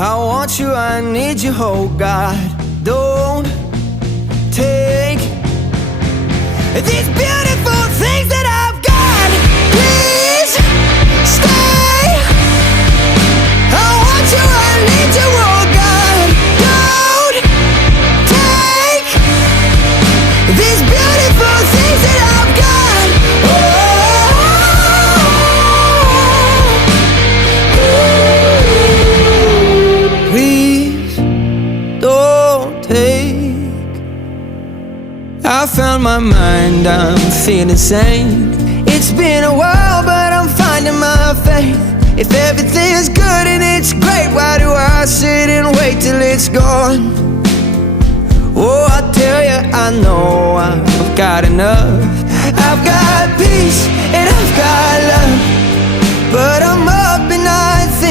I want you, I need you, oh God. Don't take these beautiful things that I've got. Please stay. I want you, I need you, oh God. Don't take these beautiful things that I've got. Please don't take. I found my mind, I'm feeling sane. It's been a while, but I'm finding my faith. If everything's good and it's great, why do I sit and wait till it's gone? Oh, I tell you, I know I've got enough. I've got peace and I've got love.